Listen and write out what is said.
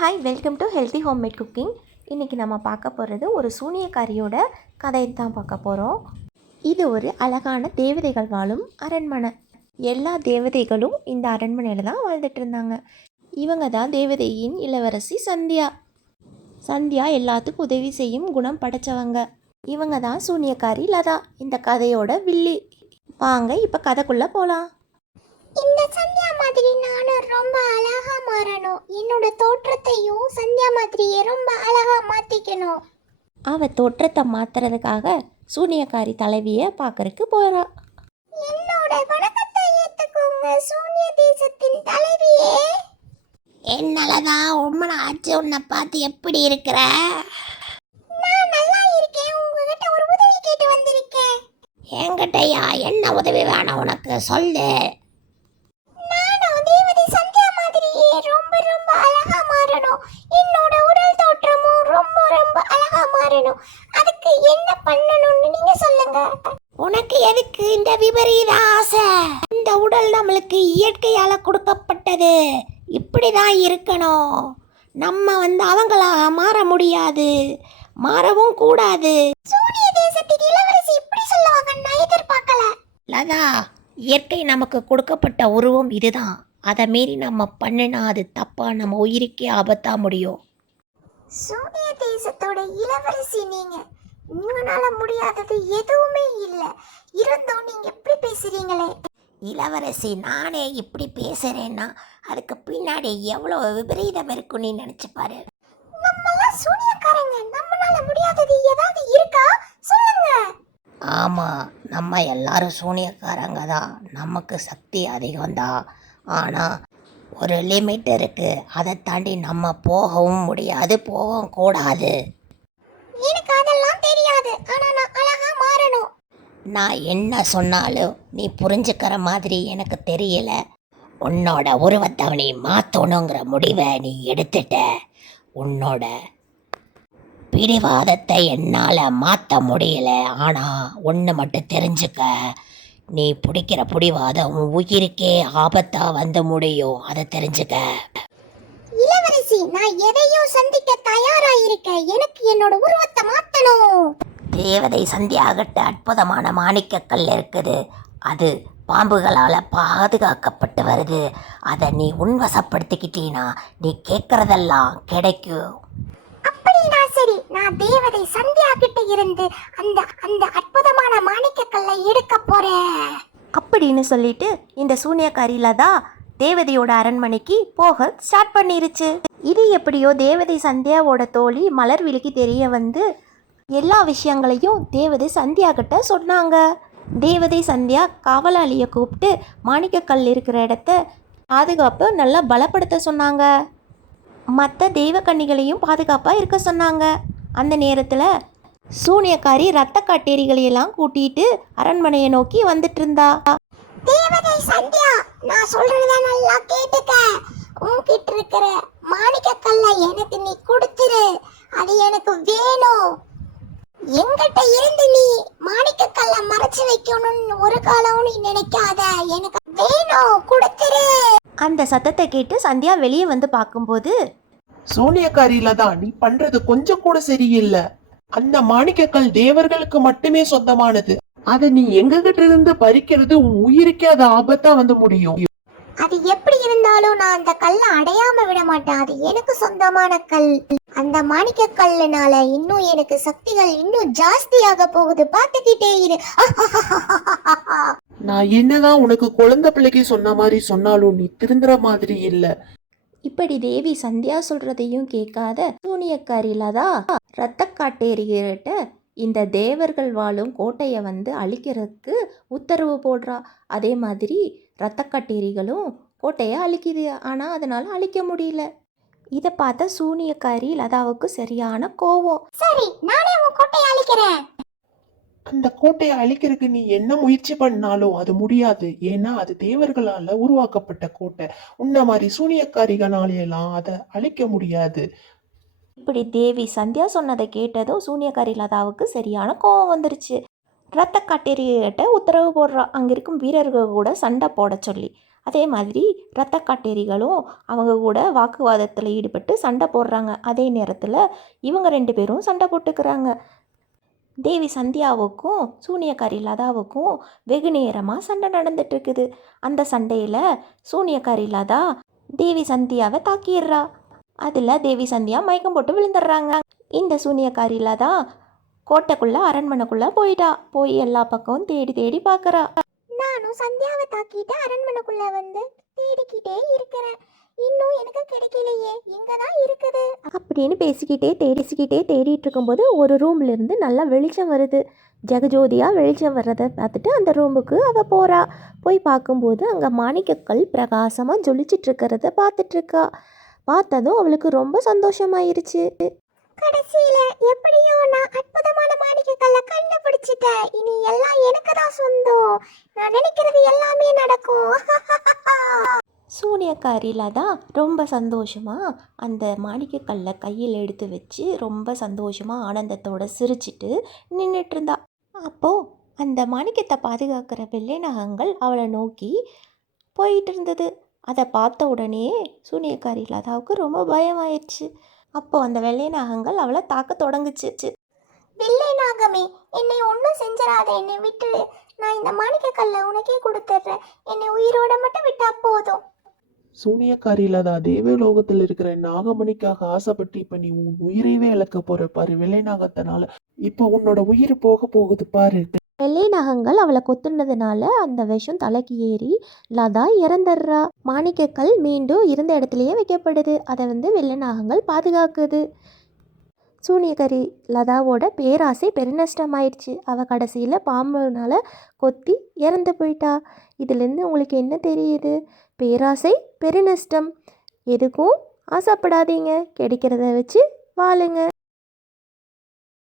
Hi, welcome to healthy homemade cooking. இன்றைக்கி நம்ம பார்க்க போகிறது ஒரு சூனியக்காரியோட கதையை தான் பார்க்க போகிறோம். இது ஒரு அழகான தேவதைகள் வாழும் அரண்மனை. எல்லா தேவதைகளும் இந்த அரண்மனையில் தான் வாழ்ந்துட்டு இருந்தாங்க. இவங்க தான் தேவதையின் இளவரசி சந்தியா. சந்தியா எல்லாத்துக்கும் உதவி செய்யும் குணம் படைச்சவங்க. இவங்க தான் சூனியக்காரி லதா, இந்த கதையோட வில்லி. வாங்க இப்போ கதைக்குள்ளே போகலாம். இந்த சந்தியா மாதிரி நானும் ரொம்ப அழகா மாறணும். என்னோட தோற்றத்தையும் சந்தியா மாதிரியே ரொம்ப அழகா மாத்திக்கணும். அவ தோற்றத்தை மாத்துறதுக்காக சூனியக்காரி தலைவியை பார்க்கறதுக்கு போறா. என்னோட வணக்கத்தை ஏத்துக்கோங்க சூனிய தேசத்தின் தலைவியே. என்னாலதான் ரொம்ப ஆச்சு உன்னை பார்த்து. எப்படி இருக்கிற? நான் நல்லா இருக்கேன். உங்ககிட்ட ஒரு உதவி கேட்டு வந்திருக்கேன். என்கிட்டயா? என்ன உதவி வேணும் உனக்கு? சொல்லு. நானும் தேவதை சந்தியா மாதிரியே ரொம்ப ரொம்ப அழகா மாறணும். என்னோட உடல் தோற்றமும் ரொம்ப ரொம்ப அழகா மாறணும். அதுக்கு என்ன பண்ணணும்னு நீங்க சொல்லுங்க. உனக்கு எதுக்கு இந்த விபரீத ஆசை? இந்த உடல் நம்மளுக்கு இயற்கையால கொடுக்கப்பட்டது. இப்படிதான் இருக்கணும். நம்ம அவங்களாக மாற முடியாது, மாறவும் கூடாது. சூனிய தேசத்தின் இளவரசி இப்படி சொல்லுவாங்க நான் எதிர்பார்க்கல. லதா, இயற்கை நமக்கு கொடுக்கப்பட்ட உருவம் இதுதான். அதை மீறி நம்ம பண்ணினா அது தப்பா, நம்ம உயிருக்கே ஆபத்தா முடியும். சூனிய தேசத்தோட இளவரசி நீங்க. உங்களால முடியாதது எதுவுமே இல்ல. இருந்தும் நீங்க எப்படி பேசுறீங்களே? இளவரசி, நானே இப்படி பேசுறேன்னா அதுக்கு பின்னாடி எவ்வளவு விபரீதம் இருக்கும் நீ நினைச்சு பாரு. நம்மலாம் சூனியக்காரங்க. நம்மளால முடியாதது ஏதாவது இருக்கா? சொல்லுங்க. ஆமா, நம்ம எல்லாரும் சூனியக்காரங்க தான். நமக்கு சக்தி அதிகம்தான். ஆனா ஒரு லிமிட் இருக்கு. அதை தாண்டி நம்ம போகவும் முடியாது, போகவும் கூடாது. எனக்கு அதெல்லாம் தெரியாது. ஆனா நான் அழகா மாறணும். நான் என்ன சொன்னாலும் நீ புரிஞ்சுக்கிற மாதிரி எனக்கு தெரியல. உன்னோட உருவத்தை நீ மாற்றணுங்கிற முடிவை நீ எடுத்துட்ட. உன்னோட பிடிவாதத்தை என்னால் மாற்ற முடியல. ஆனால் ஒன்று மட்டும் தெரிஞ்சுக்க, நீ பிடிக்கிற பிடிவாதம் உன் உயிருக்கே ஆபத்தாக வந்து முடியும். அதை தெரிஞ்சுக்க. இளவரசி, நான் எதையும் சந்திக்க தயாரா இருக்கேன். எனக்கு என்னோட உருவத்தை மாத்தணும். தேவதை சந்தியாகிட்ட அற்புதமான மாணிக்கக்கல் இருக்குது. அது பாம்புகளால் பாதுகாக்கப்பட்டு வருது. அதை நீ உன்வசப்படுத்திக்கிட்டீன்னா நீ கேட்குறதெல்லாம் கிடைக்கும். அப்படின்னா சரி, நான் தேவதை சந்தியா கிட்ட இருந்து அந்த அந்த அற்புதமான மாணிக்கக்கல்லை எடுக்க போறேன் அப்படின்னு சொல்லிட்டு இந்த சூனியக்காரியில தான் தேவதையோட அரண்மனைக்கு போக ஸ்டார்ட் பண்ணிருச்சு. இது எப்படியோ தேவதை சந்தியாவோட தோழி மலர்விழிக்கு தெரிய வந்து எல்லா விஷயங்களையும் தேவதை சந்தியா கிட்ட சொன்னாங்க. தேவதை சந்தியா காவலாளியை கூப்பிட்டு மாணிக்கக்கல் இருக்கிற இடத்த பாதுகாப்பு நல்லா பலப்படுத்த சொன்னாங்க. மற்ற தெய்வக்கன்னிகளையும் பாதுகாப்பாக இருக்க சொன்னாங்க. அந்த நேரத்தில் சூனியக்காரி ரத்த காட்டேரிகளையெல்லாம் கூட்டிகிட்டு அரண்மனையை நோக்கி வந்துட்டு இருந்தா. தேவதை சந்தியா, நான் சொல்றத நல்லா கேட்டுக்க. உன்கிட்ட இருக்கிற மாணிக்கக்கல்லை எனக்கு நீ கொடுத்துரு. அது எனக்கு வேணும். எங்கிட்ட இருந்து நீ மாணிக்கக்கல்லை மறைச்சு வைக்கணும்னு ஒரு காலம் நீ நினைக்காத. எனக்கு வேணும், கொடுத்துரு. அந்த சத்தத்தை கேட்டு சந்தியா வெளியே வந்து பார்க்கும்போது, சூனியக்காரியில தான் நீ பண்றது கொஞ்சம் கூட சரியில்லை. அந்த மாணிக்கக்கல் தேவர்களுக்கு மட்டுமே சொந்தமானது. அதை நீ எங்க கிட்ட இருந்து பறிக்கிறது உன் உயிருக்கே அது ஆபத்தா வந்து முடியும். அது எப்படி இருந்தாலும் நான் அந்த கல்லை அடையாம விட மாட்டேன். அது எனக்கு சொந்தமான கல். அந்த மாணிக்க கல்லுனால இன்னும் எனக்கு சக்திகள் இன்னும் ஜாஸ்தியாக போகுது. பார்த்துக்கிட்டே இரு. நான் என்னதான் உனக்கு குழந்தை பிள்ளைக்கு சொன்ன மாதிரி சொன்னாலும் நீ திருந்துற மாதிரி இல்ல. இப்படி தேவி சந்தியா சொல்றதையும் கேட்காத சூனியக்காரியிலதா ரத்த காட்டேரிகிட்ட இந்த தேவர்கள் வாழும் கோட்டையை வந்து அழிக்கிறதுக்கு உத்தரவு போடுறா. அதே மாதிரி ரத்த கட்டேரிகளும் கோட்டையை அழிக்குது. ஆனால் அதனால் அழிக்க முடியல. இதை பார்த்த சூனியக்காரி லதாவுக்கு சரியான கோவம். சரி, நானே உன் கோட்டையை அழிக்கிறேன். அந்த கோட்டையை அழிக்கிறதுக்கு நீ என்ன முயற்சி பண்ணாலும் அது முடியாது. ஏன்னா அது தேவர்களால உருவாக்கப்பட்ட கோட்டை. உன்ன மாதிரி சூனியக்காரிகளாலையெல்லாம் அதை அழிக்க முடியாது. இப்படி தேவி சந்தியா சொன்னதை கேட்டதும் சூனியக்காரி லதாவுக்கு சரியான கோவம் வந்துருச்சு. ரத்த காட்டேரிகிட்ட உத்தரவு போடுறா, அங்கே இருக்கும் வீரர்கள் கூட சண்டை போட சொல்லி. அதே மாதிரி இரத்த காட்டேரிகளும் அவங்க கூட வாக்குவாதத்தில் ஈடுபட்டு சண்டை போடுறாங்க. அதே நேரத்தில் இவங்க 2 பேரும் சண்டை போட்டுக்கிறாங்க. தேவி சந்தியாவுக்கும் சூனியக்காரி லதாவுக்கும் வெகு நேரமாக சண்டை நடந்துட்டு இருக்குது. அந்த சண்டையில் சூனியக்காரி லதா தேவி சந்தியாவை தாக்கிடுறா. அதில் தேவி சந்தியா மயக்கம் போட்டு விழுந்துடுறாங்க. இந்த சூனியக்காரி லதா கோட்டைக்குள்ளே அரண்மனைக்குள்ளே போய் எல்லா பக்கமும் தேடி தேடி பார்க்குறா. நானும் சந்தியாவை தாக்கிட்டு அரண்மனைக்குள்ள வந்து தேடிக்கிட்டே இருக்கிறேன். இன்னும் எனக்கு கிடைக்கலையே, எங்கதான் இருக்குது? அப்படின்னு பேசிக்கிட்டே தேடிட்டு இருக்கும்போது ஒரு ரூம்லேருந்து நல்லா வெளிச்சம் வருது. ஜெகஜோதியாக வெளிச்சம் வர்றதை பார்த்துட்டு அந்த ரூமுக்கு அவள் போகிறா. போய் பார்க்கும்போது அங்கே மாணிக்கக்கல் பிரகாசமாக ஜொலிச்சிட்டு இருக்கிறத பார்த்துட்ருக்கா. பார்த்ததும் அவளுக்கு ரொம்ப சந்தோஷமாயிருச்சு. கடைசியில எப்படியோ நான் அற்புதமான மாணிக்கக்கல்ல கண்டுபிடிச்சிட்டேன். இனி எல்லாம் எனக்கு தான் சொந்தம். நான் நினைக்கிறது எல்லாமே நடக்கும். சூனியக்காரி லதா ரொம்ப சந்தோஷமாக அந்த மாணிக்கக்கல்லை கையில் எடுத்து வச்சு ரொம்ப சந்தோஷமாக ஆனந்தத்தோட சிரிச்சிட்டு நின்றுட்டு இருந்தா. அப்போது அந்த மாணிக்கத்தை பாதுகாக்கிற வெள்ளை நகங்கள் அவளை நோக்கி போயிட்டு இருந்தது. அதை பார்த்த உடனே சூனியக்காரி லதாவுக்கு ரொம்ப பயமாயிடுச்சு. அப்போது அந்த வெள்ளை நாகங்கள் அவளை தாக்க தொடங்குச்சு. வெள்ளை நாகமே, என்னை ஒன்றும் செஞ்சிடாத, என்னை விட்டு. நான் இந்த மாணிக்கக்கல்லை உனக்கே கொடுத்துட்றேன். என்னை உயிரோட மட்டும் விட்டா போதும். சூனியக்காரி லதா, தேவலோகத்தில் இருக்கிற நாகமணிக்காக ஆசைப்பட்டு இப்ப நீ உன் உயிரையே இழக்க போற பாரு வெள்ளை நாகத்தினால. இப்ப உன்னோட உயிர் போக போகுது பாரு. வெள்ளை நாகங்கள் அவளை கொத்துனதுனால அந்த விஷம் தலைக்கு ஏறி லதா இறந்துடுறா. மாணிக்கக்கல் மீண்டும் இருந்த இடத்துலையே வைக்கப்படுது. அதை வெள்ளை நாகங்கள் பாதுகாக்குது. சூனியக்காரி லதாவோட பேராசை பெருநஷ்டமாயிடுச்சு. அவள் கடைசியில் பாம்புனால கொத்தி இறந்து போயிட்டா. இதுலேருந்து உங்களுக்கு என்ன தெரியுது? பேராசை பெருநஷ்டம். எதுக்கும் ஆசைப்படாதீங்க, கிடைக்கிறத வச்சு வாழுங்க.